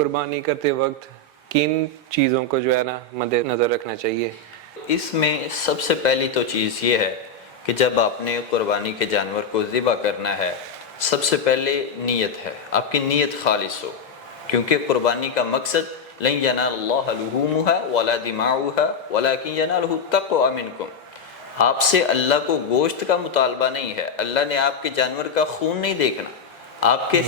قربانی کرتے وقت کن چیزوں کو جو ہے نا مد نظر رکھنا چاہیے؟ اس میں سب سے پہلی تو چیز یہ ہے کہ جب آپ نے قربانی کے جانور کو ذبح کرنا ہے، سب سے پہلے نیت ہے، آپ کی نیت خالص ہو، کیونکہ قربانی کا مقصد لن ینال اللہ لحومها ولا دماؤها ولکن ینالہ التقوی منکم، آپ سے اللہ کو گوشت کا مطالبہ نہیں ہے، اللہ نے آپ کے جانور کا خون نہیں دیکھنا، آپ کے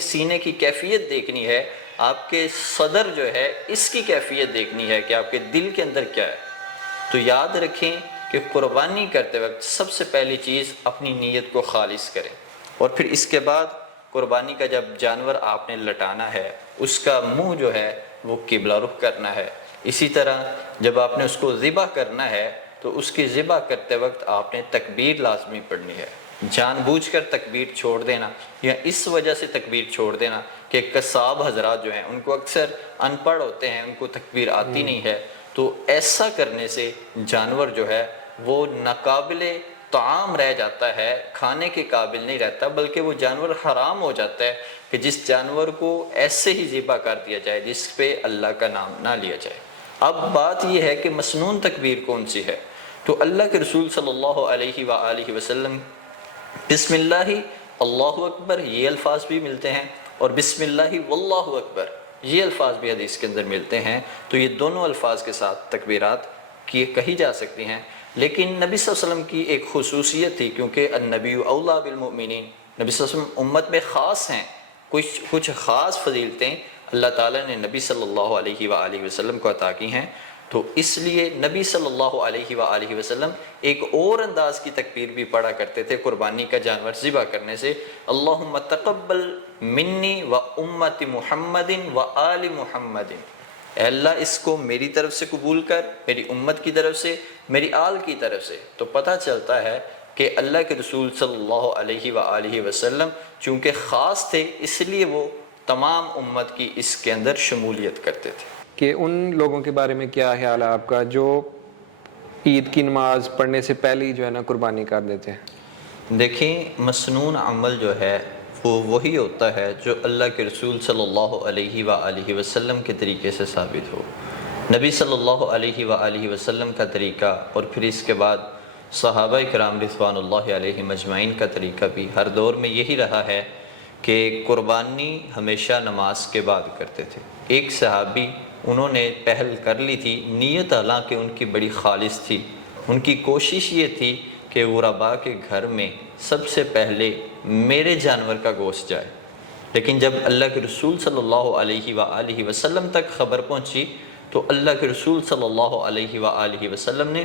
سینے کی کیفیت دیکھنی ہے، آپ کے صدر جو ہے اس کی کیفیت دیکھنی ہے کہ آپ کے دل کے اندر کیا ہے۔ تو یاد رکھیں کہ قربانی کرتے وقت سب سے پہلی چیز اپنی نیت کو خالص کریں، اور پھر اس کے بعد قربانی کا جب جانور آپ نے لٹانا ہے اس کا منہ جو ہے وہ قبلہ رخ کرنا ہے۔ اسی طرح جب آپ نے اس کو ذبح کرنا ہے تو اس کی ذبح کرتے وقت آپ نے تکبیر لازمی پڑھنی ہے، جان بوجھ کر تکبیر چھوڑ دینا یا اس وجہ سے تکبیر چھوڑ دینا کہ قصاب حضرات جو ہیں ان کو اکثر ان پڑھ ہوتے ہیں، ان کو تکبیر آتی نہیں ہے، تو ایسا کرنے سے جانور جو ہے وہ ناقابل طعام رہ جاتا ہے، کھانے کے قابل نہیں رہتا، بلکہ وہ جانور حرام ہو جاتا ہے کہ جس جانور کو ایسے ہی ذبح کر دیا جائے جس پہ اللہ کا نام نہ لیا جائے۔ اب بات یہ ہے کہ مسنون تکبیر کون سی ہے، تو اللہ کے رسول صلی اللہ علیہ وآلہ وسلم بسم اللہ اللہ اکبر یہ الفاظ بھی ملتے ہیں، اور بسم اللہ واللہ اکبر یہ الفاظ بھی حدیث کے اندر ملتے ہیں، تو یہ دونوں الفاظ کے ساتھ تکبیرات کہی جا سکتی ہیں۔ لیکن نبی صلی اللہ علیہ وسلم کی ایک خصوصیت تھی، کیونکہ النبی اولیٰ بالمؤمنین، نبی صلی اللہ علیہ وسلم امت میں خاص ہیں، کچھ خاص فضیلتیں اللہ تعالیٰ نے نبی صلی اللہ علیہ وآلہ وسلم کو عطا کی ہیں، تو اس لیے نبی صلی اللہ علیہ وآلہ وسلم ایک اور انداز کی تکبیر بھی پڑھا کرتے تھے قربانی کا جانور ذبح کرنے سے، اللہم تقبل منی و امت محمد و آل محمد، اے اللہ اس کو میری طرف سے قبول کر، میری امت کی طرف سے، میری آل کی طرف سے۔ تو پتہ چلتا ہے کہ اللہ کے رسول صلی اللہ علیہ وآلہ وسلم چونکہ خاص تھے اس لیے وہ تمام امت کی اس کے اندر شمولیت کرتے تھے۔ کہ ان لوگوں کے بارے میں کیا خیال ہے آپ کا جو عید کی نماز پڑھنے سے پہلے ہی جو ہے نا قربانی کر دیتے ہیں؟ دیکھیں مسنون عمل جو ہے وہ وہی ہوتا ہے جو اللہ کے رسول صلی اللہ علیہ وآلہ وسلم کے طریقے سے ثابت ہو، نبی صلی اللہ علیہ وآلہ وسلم کا طریقہ، اور پھر اس کے بعد صحابہ کرام رضوان اللہ علیہم اجمعین کا طریقہ بھی ہر دور میں یہی رہا ہے کہ قربانی ہمیشہ نماز کے بعد کرتے تھے۔ ایک صحابی انہوں نے پہل کر لی تھی، نیت حالانکہ ان کی بڑی خالص تھی، ان کی کوشش یہ تھی کہ غرباء کے گھر میں سب سے پہلے میرے جانور کا گوشت جائے، لیکن جب اللہ کے رسول صلی اللہ علیہ وآلہ وسلم تک خبر پہنچی تو اللہ کے رسول صلی اللہ علیہ وآلہ وسلم نے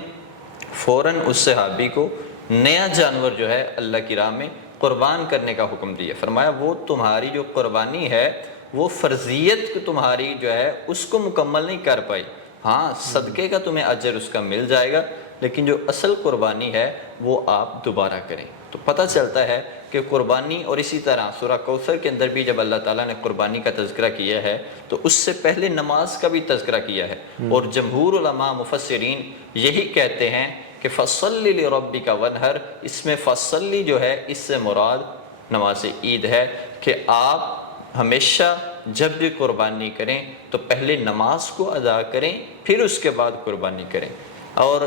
فوراً اس صحابی کو نیا جانور جو ہے اللہ کی راہ میں قربان کرنے کا حکم دیا، فرمایا وہ تمہاری جو قربانی ہے وہ فرضیت تمہاری جو ہے اس کو مکمل نہیں کر پائی، ہاں صدقے کا تمہیں اجر اس کا مل جائے گا، لیکن جو اصل قربانی ہے وہ آپ دوبارہ کریں۔ تو پتہ چلتا ہے کہ قربانی، اور اسی طرح سورہ کوثر کے اندر بھی جب اللہ تعالیٰ نے قربانی کا تذکرہ کیا ہے تو اس سے پہلے نماز کا بھی تذکرہ کیا ہے، اور جمہور علماء مفسرین یہی کہتے ہیں کہ فَصَلِّ لِرَبِّكَ وَانْحَرْ، اس میں فَصَلِّ جو ہے اس سے مراد نماز عید ہے، کہ آپ ہمیشہ جب بھی قربانی کریں تو پہلے نماز کو ادا کریں پھر اس کے بعد قربانی کریں۔ اور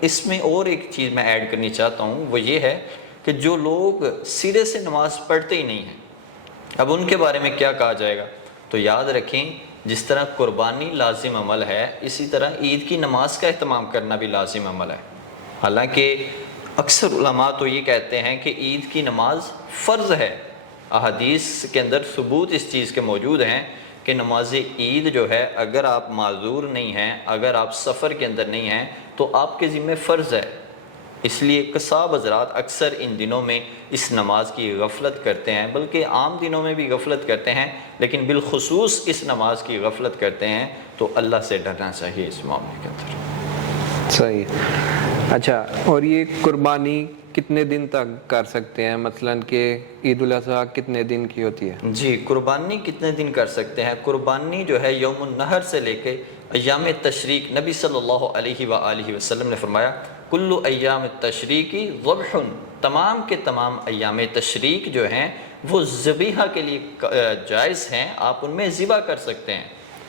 اس میں اور ایک چیز میں ایڈ کرنی چاہتا ہوں، وہ یہ ہے کہ جو لوگ سرے سے نماز پڑھتے ہی نہیں ہیں، اب ان کے بارے میں کیا کہا جائے گا؟ تو یاد رکھیں جس طرح قربانی لازم عمل ہے اسی طرح عید کی نماز کا اہتمام کرنا بھی لازم عمل ہے۔ حالانکہ اکثر علماء تو یہ کہتے ہیں کہ عید کی نماز فرض ہے، احادیث کے اندر ثبوت اس چیز کے موجود ہیں کہ نماز عید جو ہے اگر آپ معذور نہیں ہیں، اگر آپ سفر کے اندر نہیں ہیں تو آپ کے ذمہ فرض ہے۔ اس لیے قصاب حضرات اکثر ان دنوں میں اس نماز کی غفلت کرتے ہیں، بلکہ عام دنوں میں بھی غفلت کرتے ہیں، لیکن بالخصوص اس نماز کی غفلت کرتے ہیں، تو اللہ سے ڈرنا چاہیے اس معاملے کے اندر۔ صحیح۔ اچھا، اور یہ قربانی کتنے دن تک کر سکتے ہیں؟ مثلاً کہ عید الاضحیٰ کتنے دن کی ہوتی ہے؟ جی، قربانی کتنے دن کر سکتے ہیں؟ قربانی جو ہے یوم النحر سے لے کے ایام تشریق، نبی صلی اللہ علیہ وآلہ وسلم نے فرمایا کل ایام التشریق ذبح، تمام کے تمام ایام تشریق جو ہیں وہ ذبیحہ کے لیے جائز ہیں، آپ ان میں ذبح کر سکتے ہیں۔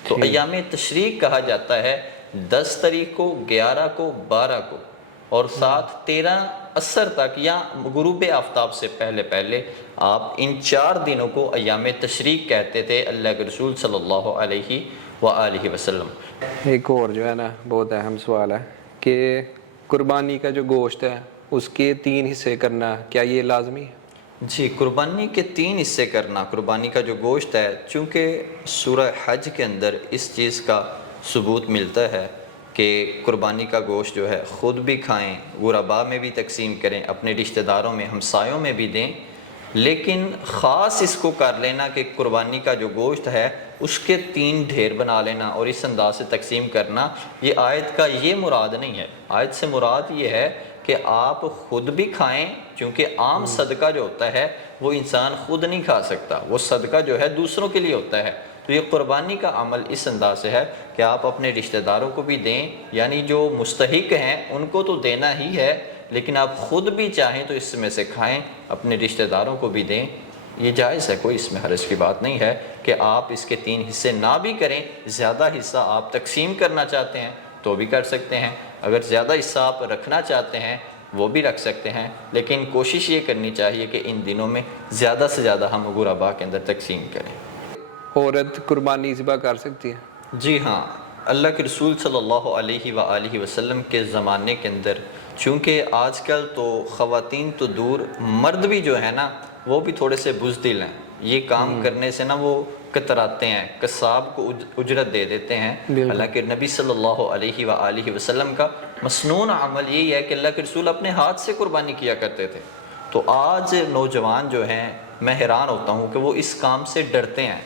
تو ایام تشریق کہا جاتا ہے 10 تاریخ کو، 11 کو، 12 کو اور 7، 13 عصر تک یا غروب آفتاب سے پہلے پہلے آپ ان 4 دنوں کو ایام تشریق کہتے تھے اللہ کے رسول صلی اللہ علیہ وآلہ وسلم۔ ایک اور جو ہے نا بہت اہم سوال ہے کہ قربانی کا جو گوشت ہے اس کے 3 حصے کرنا کیا یہ لازمی ہے؟ جی، قربانی کے 3 حصے کرنا، قربانی کا جو گوشت ہے، چونکہ سورہ حج کے اندر اس چیز کا ثبوت ملتا ہے کہ قربانی کا گوشت جو ہے خود بھی کھائیں، غرباء میں بھی تقسیم کریں، اپنے رشتہ داروں میں، ہمسایوں میں بھی دیں، لیکن خاص اس کو کر لینا کہ قربانی کا جو گوشت ہے اس کے 3 ڈھیر بنا لینا اور اس انداز سے تقسیم کرنا، یہ آیت کا یہ مراد نہیں ہے۔ آیت سے مراد یہ ہے کہ آپ خود بھی کھائیں، کیونکہ عام صدقہ جو ہوتا ہے وہ انسان خود نہیں کھا سکتا، وہ صدقہ جو ہے دوسروں کے لیے ہوتا ہے۔ تو یہ قربانی کا عمل اس انداز سے ہے کہ آپ اپنے رشتہ داروں کو بھی دیں، یعنی جو مستحق ہیں ان کو تو دینا ہی ہے، لیکن آپ خود بھی چاہیں تو اس میں سے کھائیں، اپنے رشتہ داروں کو بھی دیں، یہ جائز ہے، کوئی اس میں حرج کی بات نہیں ہے کہ آپ اس کے 3 حصے نہ بھی کریں، زیادہ حصہ آپ تقسیم کرنا چاہتے ہیں تو بھی کر سکتے ہیں، اگر زیادہ حصہ آپ رکھنا چاہتے ہیں وہ بھی رکھ سکتے ہیں، لیکن کوشش یہ کرنی چاہیے کہ ان دنوں میں زیادہ سے زیادہ ہم غرباء کے اندر تقسیم کریں۔ عورت قربانی ذبح کر سکتی ہے؟ جی ہاں، اللہ کے رسول صلی اللہ علیہ وآلہ وسلم کے زمانے کے اندر، چونکہ آج کل تو خواتین تو دور، مرد بھی جو ہے نا وہ بھی تھوڑے سے بزدل ہیں، یہ کام کرنے سے نا وہ کتراتے ہیں، قصاب کو اجرت دے دیتے ہیں۔ حالانکہ نبی صلی اللہ علیہ وآلہ وسلم کا مسنون عمل یہی ہے کہ اللہ کے رسول اپنے ہاتھ سے قربانی کیا کرتے تھے۔ تو آج نوجوان جو ہیں میں حیران ہوتا ہوں کہ وہ اس کام سے ڈرتے ہیں،